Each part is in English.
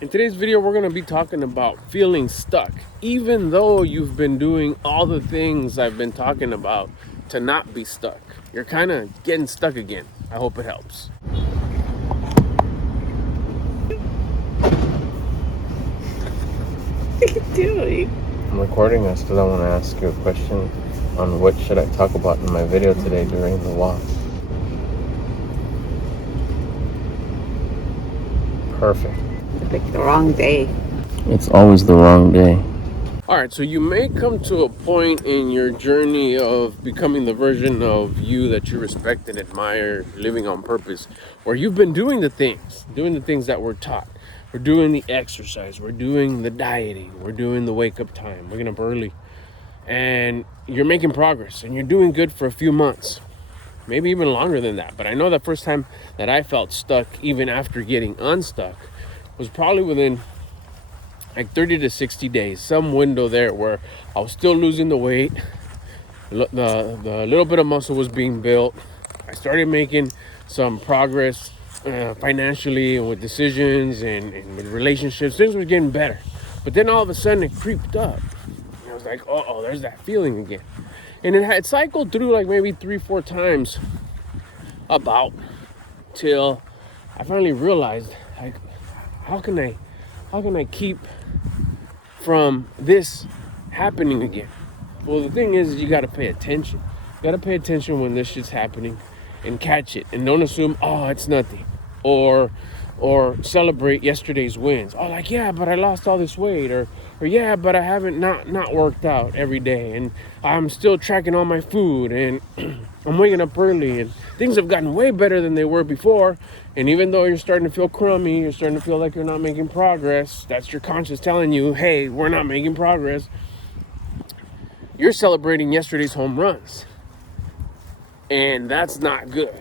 In today's video, we're going to be talking about feeling stuck. Even though you've been doing all the things I've been talking about to not be stuck, you're kind of getting stuck again. I hope it helps. What are you doing? I'm recording this because I want to ask you a question on what should I talk about in my video today during the walk. Perfect. You picked the wrong day. It's always the wrong day. All right, so you may come to a point in your journey of becoming the version of you that you respect and admire, living on purpose, where you've been doing the things that we're taught. We're doing the exercise, we're doing the dieting, we're doing the wake up time, waking up early, and you're making progress and you're doing good for a few months, maybe even longer than that. But I know the first time that I felt stuck, even after getting unstuck, was probably within like 30 to 60 days, some window there where I was still losing the weight, the little bit of muscle was being built. I started making some progress financially and with decisions and with relationships. Things were getting better. But then all of a sudden it creeped up. I was like, oh, there's that feeling again. And it had cycled through like maybe 3-4 times about till I finally realized, like, how can I keep from this happening again? Well, the thing is, you got to pay attention. You got to pay attention when this shit's happening and catch it, and don't assume, oh, it's nothing, or celebrate yesterday's wins. Oh, like, yeah, but I lost all this weight, or yeah, but I haven't not worked out every day, and I'm still tracking all my food, and I'm waking up early, and things have gotten way better than they were before. And even though you're starting to feel crummy, you're starting to feel like you're not making progress, that's your conscience telling you, hey, we're not making progress. You're celebrating yesterday's home runs. And that's not good.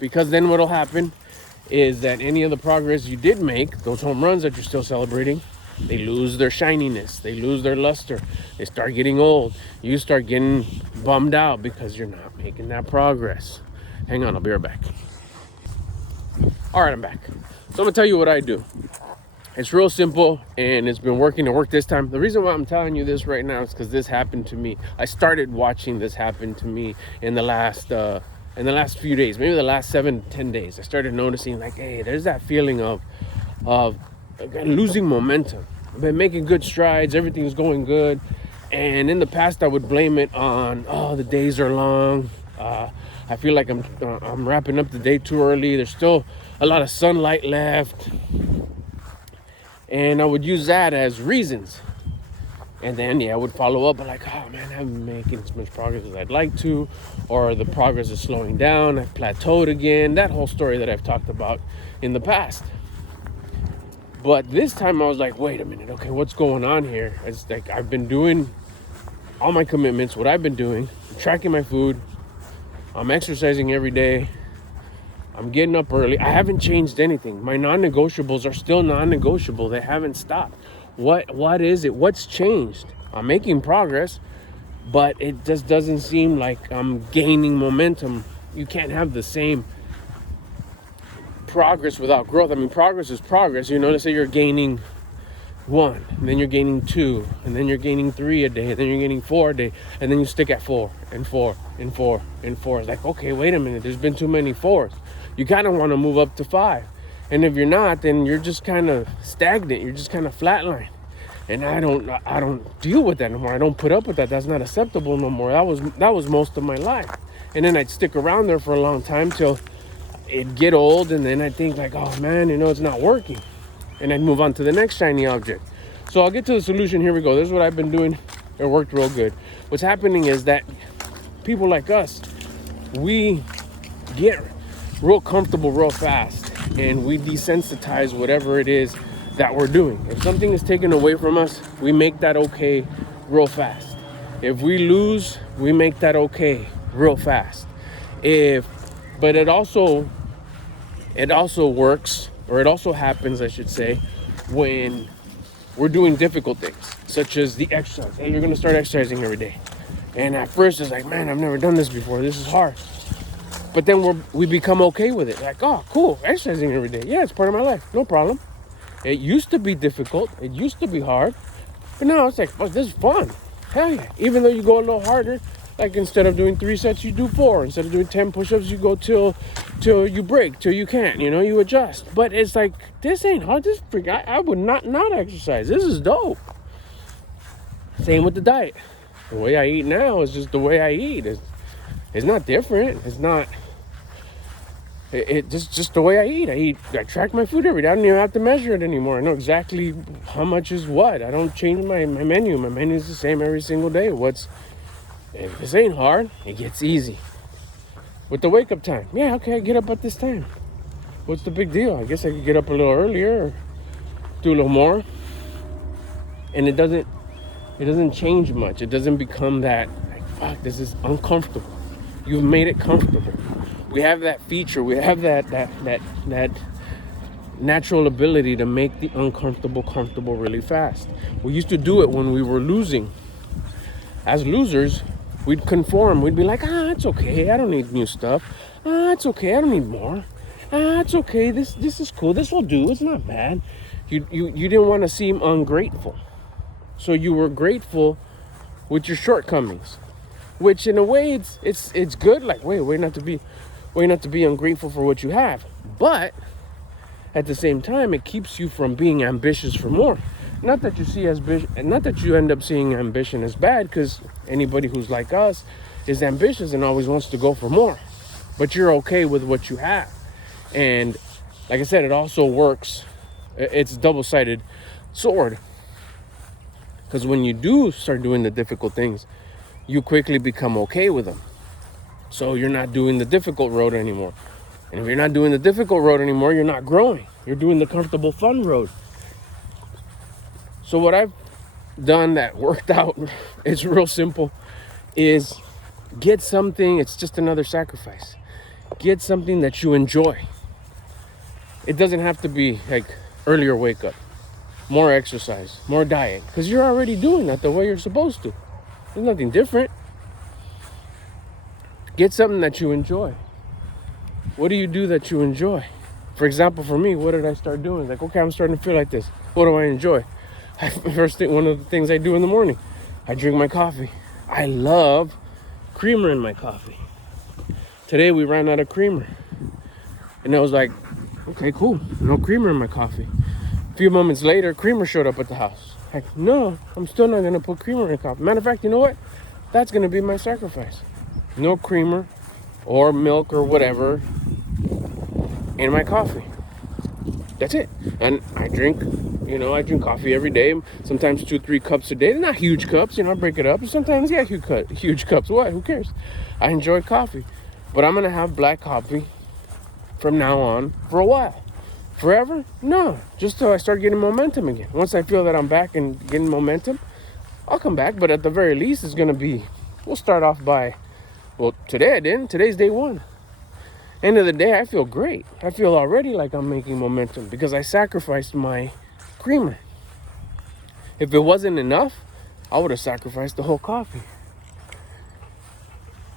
Because then what'll happen is that any of the progress you did make, those home runs that you're still celebrating, they lose their shininess, they lose their luster, they start getting old. You start getting bummed out because you're not making that progress. Hang on, I'll be right back. All right, I'm back. So I'm gonna tell you what I do. It's real simple, and it's been working to work this time. The reason why I'm telling you this right now is because this happened to me. I started watching this happen to me in the last few days, maybe the last 7-10 days. I started noticing, like, hey, there's that feeling of losing momentum. I've been making good strides, everything's going good, and in the past I would blame it on, oh, the days are long. I feel like I'm wrapping up the day too early. There's still a lot of sunlight left. And I would use that as reasons. And then, I would follow up, but like, oh man, I haven't been making as much progress as I'd like to, or the progress is slowing down, I've plateaued again. That whole story that I've talked about in the past. But this time I was like, wait a minute, okay, what's going on here? It's like I've been doing all my commitments, what I've been doing, I'm tracking my food, I'm exercising every day, I'm getting up early. I haven't changed anything. My non-negotiables are still non-negotiable. They haven't stopped. What is it? What's changed? I'm making progress, but it just doesn't seem like I'm gaining momentum. You can't have the same progress without growth. I mean, progress is progress. Let's say you're gaining 1, and then you're gaining 2, and then you're gaining 3 a day, and then you're gaining 4 a day, and then you stick at 4 and 4 and 4 and 4. It's like, okay, wait a minute, there's been too many 4s. You kind of want to move up to 5. And if you're not, then you're just kind of stagnant. You're just kind of flatline. And I don't deal with that no more. I don't put up with that. That's not acceptable no more. That was most of my life. And then I'd stick around there for a long time till it'd get old, and then I'd think like, oh man, it's not working. And I'd move on to the next shiny object. So I'll get to the solution. Here we go. This is what I've been doing. It worked real good. What's happening is that people like us, we get real comfortable real fast, and we desensitize whatever it is that we're doing. If something is taken away from us, we make that okay real fast. If we lose, we make that okay real fast. But it also works, or it also happens, I should say, when we're doing difficult things, such as the exercise. Hey, you're gonna start exercising every day. And at first it's like, man, I've never done this before. This is hard. But then we become okay with it. Like, oh, cool, exercising every day. Yeah, it's part of my life. No problem. It used to be difficult. It used to be hard. But now it's like, fuck, this is fun. Hell yeah. Even though you go a little harder, like instead of doing 3 sets, you do 4. Instead of doing 10 push-ups, you go till you break, till you can't, you adjust. But it's like, this ain't hard. This freak, I would not exercise. This is dope. Same with the diet. The way I eat now is just the way I eat. It's not different. It's not. It just the way I eat. I track my food every day. I don't even have to measure it anymore. I know exactly how much is what. I don't change my menu. My menu is the same every single day. If this ain't hard, it gets easy. With the wake up time, yeah, okay, I get up at this time. What's the big deal? I guess I could get up a little earlier or do a little more. And it doesn't change much. It doesn't become that, like, fuck, this is uncomfortable. You've made it comfortable. We have that feature. We have that natural ability to make the uncomfortable comfortable really fast. We used to do it when we were losing. As losers, we'd conform. We'd be like, it's okay. I don't need new stuff. It's okay. I don't need more. It's okay. This is cool. This will do. It's not bad. You didn't want to seem ungrateful. So you were grateful with your shortcomings, which in a way it's good. Like, way not to be ungrateful for what you have, but at the same time, it keeps you from being ambitious for more. Not that you end up seeing ambition as bad, because anybody who's like us is ambitious and always wants to go for more. But you're okay with what you have, and like I said, it also works. It's a double-sided sword. Because when you do start doing the difficult things, you quickly become okay with them. So you're not doing the difficult road anymore. And if you're not doing the difficult road anymore, you're not growing. You're doing the comfortable, fun road. So what I've done that worked out, it's real simple, is get something. It's just another sacrifice. Get something that you enjoy. It doesn't have to be like earlier wake up, more exercise, more diet, because you're already doing that the way you're supposed to. There's nothing different. Get something that you enjoy. What do you do that you enjoy? For example, for me, what did I start doing? Like, okay, I'm starting to feel like this. What do I enjoy? First thing, one of the things I do in the morning, I drink my coffee. I love creamer in my coffee. Today we ran out of creamer. And I was like, okay, cool. No creamer in my coffee. A few moments later, creamer showed up at the house. Like, no, I'm still not going to put creamer in coffee. Matter of fact, you know what? That's going to be my sacrifice. No creamer or milk or whatever in my coffee. That's it. And I drink coffee every day. Sometimes 2-3 cups a day. They're not huge cups, I break it up. Sometimes, yeah, huge cups. What? Who cares? I enjoy coffee. But I'm going to have black coffee from now on for a while. Forever? No. Just till I start getting momentum again. Once I feel that I'm back and getting momentum, I'll come back. But at the very least, it's going to be, we'll start off by, well, today I didn't. Today's day 1. End of the day, I feel great. I feel already like I'm making momentum because I sacrificed my creamer. If it wasn't enough, I would have sacrificed the whole coffee.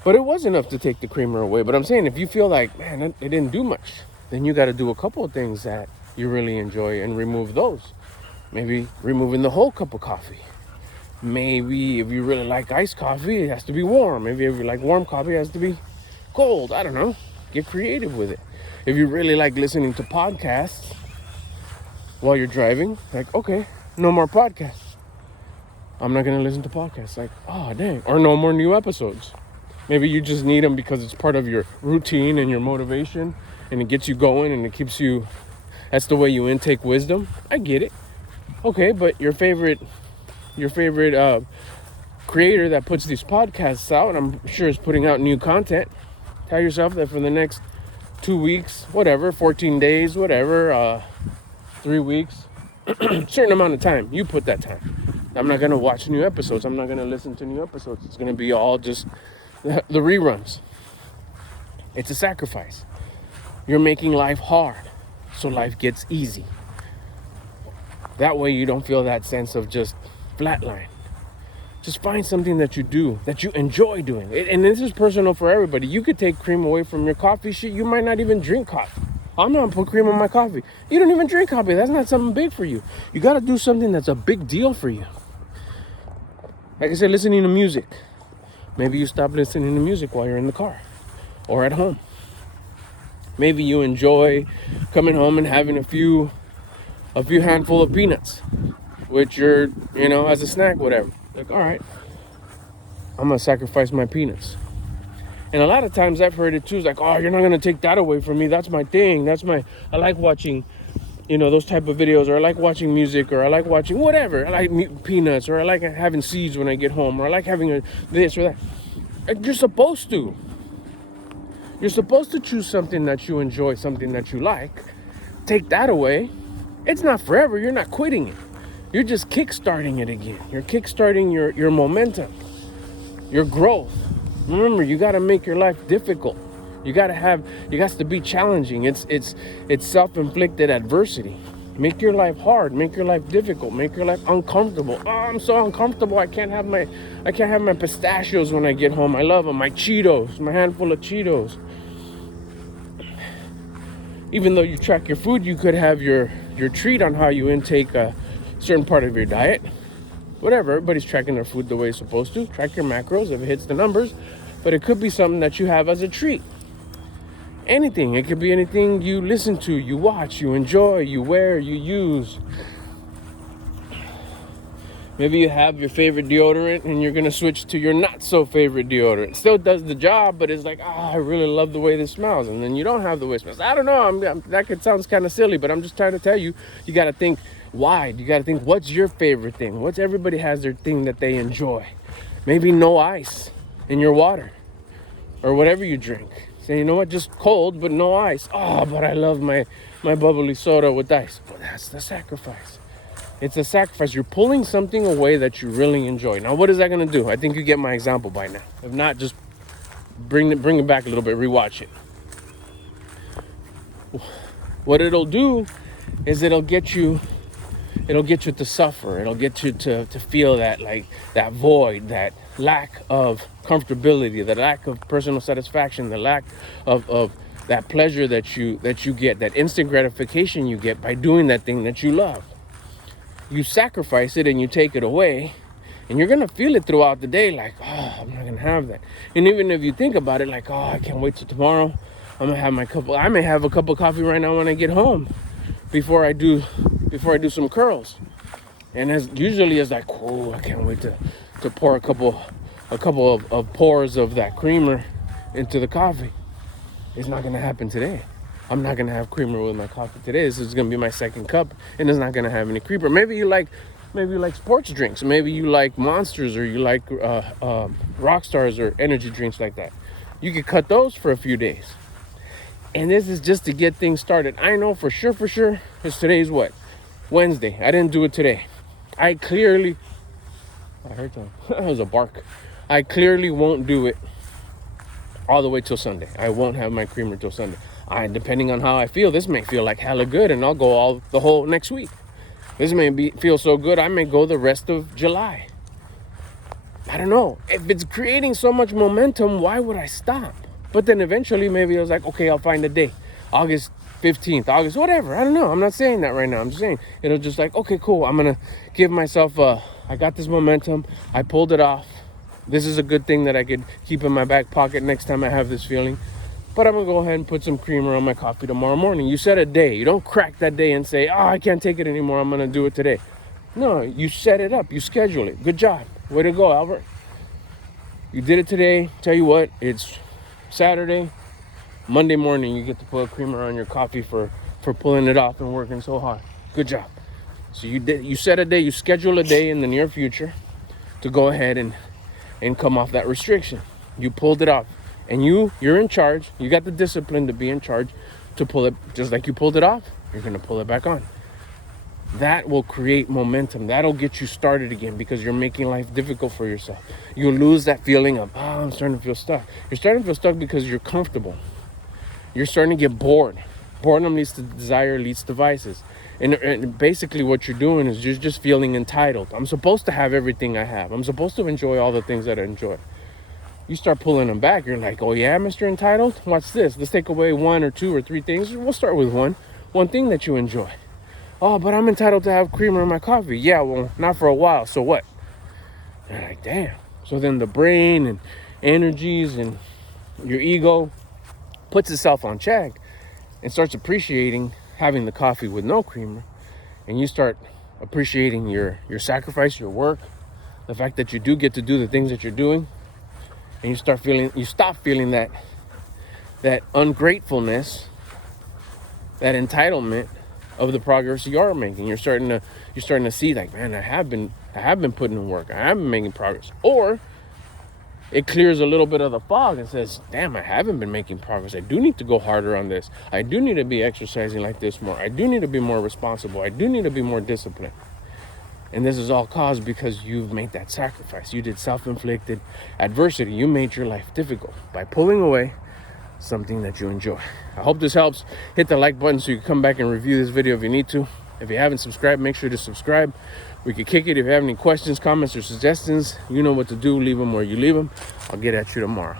But it was enough to take the creamer away. But I'm saying, if you feel like, man, it didn't do much, then you got to do a couple of things that you really enjoy and remove those. Maybe removing the whole cup of coffee. Maybe if you really like iced coffee, it has to be warm. Maybe if you like warm coffee, it has to be cold. I don't know. Get creative with it. If you really like listening to podcasts while you're driving, like, okay, no more podcasts. I'm not going to listen to podcasts. Like, oh, dang. Or no more new episodes. Maybe you just need them because it's part of your routine and your motivation, and it gets you going and it keeps you, that's the way you intake wisdom. I get it. Okay, but your favorite creator that puts these podcasts out, and I'm sure is putting out new content, tell yourself that for the next 2 weeks, whatever, 14 days, whatever, 3 weeks, certain amount of time, you put that time. I'm not going to watch new episodes. I'm not going to listen to new episodes. It's going to be all just the reruns. It's a sacrifice. You're making life hard, so life gets easy. That way you don't feel that sense of just flatline. Just find something that you do, that you enjoy doing. And this is personal for everybody. You could take cream away from your coffee. Shit, you might not even drink coffee. I'm not gonna put cream on my coffee. You don't even drink coffee. That's not something big for you. You gotta do something that's a big deal for you. Like I said, listening to music. Maybe you stop listening to music while you're in the car or at home. Maybe you enjoy coming home and having a few handful of peanuts, which you're, as a snack, whatever. Like, all right, I'm gonna sacrifice my peanuts. And a lot of times I've heard it too. It's like, oh, you're not gonna take that away from me. That's my thing. I like watching, those type of videos, or I like watching music, or I like watching whatever. I like peanuts, or I like having seeds when I get home, or I like having this or that. Like, you're supposed to. You're supposed to choose something that you enjoy, something that you like. Take that away. It's not forever. You're not quitting it. You're just kickstarting it again. You're kickstarting your momentum, your growth. Remember, you got to make your life difficult. You got to be challenging. It's self-inflicted adversity. Make your life hard. Make your life difficult. Make your life uncomfortable. Oh, I'm so uncomfortable. I can't have my pistachios when I get home. I love them. My Cheetos, my handful of Cheetos. Even though you track your food, you could have your treat on how you intake a certain part of your diet. Whatever, everybody's tracking their food the way it's supposed to. Track your macros if it hits the numbers. But it could be something that you have as a treat. Anything. It could be anything you listen to, you watch, you enjoy, you wear, you use. Maybe you have your favorite deodorant and you're going to switch to your not so favorite deodorant. Still does the job, but it's like, I really love the way this smells. And then you don't have the way it smells. I don't know. That sounds kind of silly, but I'm just trying to tell you, you got to think wide. You got to think, what's your favorite thing? Everybody has their thing that they enjoy. Maybe no ice in your water or whatever you drink. Say, you know what, just cold, but no ice. Oh, but I love my bubbly soda with ice. Well, that's the sacrifice. It's a sacrifice. You're pulling something away that you really enjoy. Now, what is that going to do? I think you get my example by now. If not, just bring it back a little bit, rewatch it. What it'll do is it'll get you to suffer. It'll get you to feel that, like, that void, that lack of comfortability, the lack of personal satisfaction, the lack of that pleasure that you get, that instant gratification you get by doing that thing that you love. You sacrifice it and you take it away, and you're gonna feel it throughout the day, like, oh, I'm not gonna have that. And even if you think about it, like, oh, I can't wait till tomorrow. I may have a cup of coffee right now when I get home, before I do some curls. And usually it's like, oh, I can't wait to pour a couple of pours of that creamer into the coffee. It's not gonna happen today. I'm not gonna have creamer with my coffee today. This is gonna be my second cup, and it's not gonna have any creamer. Maybe you like sports drinks. Maybe you like Monsters, or you like Rock Stars or energy drinks like that. You could cut those for a few days. And this is just to get things started. I know for sure, because today's what? Wednesday. I didn't do it today. I heard that. That was a bark. I clearly won't do it all the way till Sunday. I won't have my creamer till Sunday. Depending on how I feel, this may feel like hella good, and I'll go the whole next week. This may feel so good, I may go the rest of July. I don't know. If it's creating so much momentum, why would I stop? But then eventually, maybe I was like, okay, I'll find a day. August 15th, August, whatever. I don't know. I'm not saying that right now. I'm just saying it'll just like, okay, cool. I'm going to give myself I got this momentum. I pulled it off. This is a good thing that I could keep in my back pocket next time I have this feeling. But I'm going to go ahead and put some creamer on my coffee tomorrow morning. You set a day. You don't crack that day and say, oh, I can't take it anymore. I'm going to do it today. No, you set it up. You schedule it. Good job. Way to go, Albert. You did it today. Tell you what, it's Saturday. Monday morning, you get to put a creamer on your coffee for pulling it off and working so hard. Good job. So you set a day. You schedule a day in the near future to go ahead and come off that restriction. You pulled it off. And you're in charge. You got the discipline to be in charge to pull it. Just like you pulled it off, you're going to pull it back on. That will create momentum. That'll get you started again, because you're making life difficult for yourself. You'll lose that feeling of, I'm starting to feel stuck. You're starting to feel stuck because you're comfortable. You're starting to get bored. Boredom leads to desire, leads to vices. And basically what you're doing is you're just feeling entitled. I'm supposed to have everything I have. I'm supposed to enjoy all the things that I enjoy. you start pulling them back. You're like, oh yeah, Mr. Entitled, watch this. Let's take away 1 or 2 or 3 things. We'll start with one thing that you enjoy. Oh, but I'm entitled to have creamer in my coffee. Yeah, well, not for a while. So what? You're like, damn. So then the brain and energies and your ego puts itself on check and starts appreciating having the coffee with no creamer. And you start appreciating your sacrifice, your work, the fact that you do get to do the things that you're doing. And you stop feeling that ungratefulness, that entitlement of the progress you are making. You're starting to see, like, man, I have been putting in work. I have been making progress. Or it clears a little bit of the fog and says, damn, I haven't been making progress. I do need to go harder on this. I do need to be exercising like this more. I do need to be more responsible. I do need to be more disciplined. And this is all caused because you've made that sacrifice. You did self-inflicted adversity. You made your life difficult by pulling away something that you enjoy. I hope this helps. Hit the like button so you can come back and review this video if you need to. If you haven't subscribed, make sure to subscribe. We can kick it. If you have any questions, comments, or suggestions, you know what to do. Leave them where you leave them. I'll get at you tomorrow.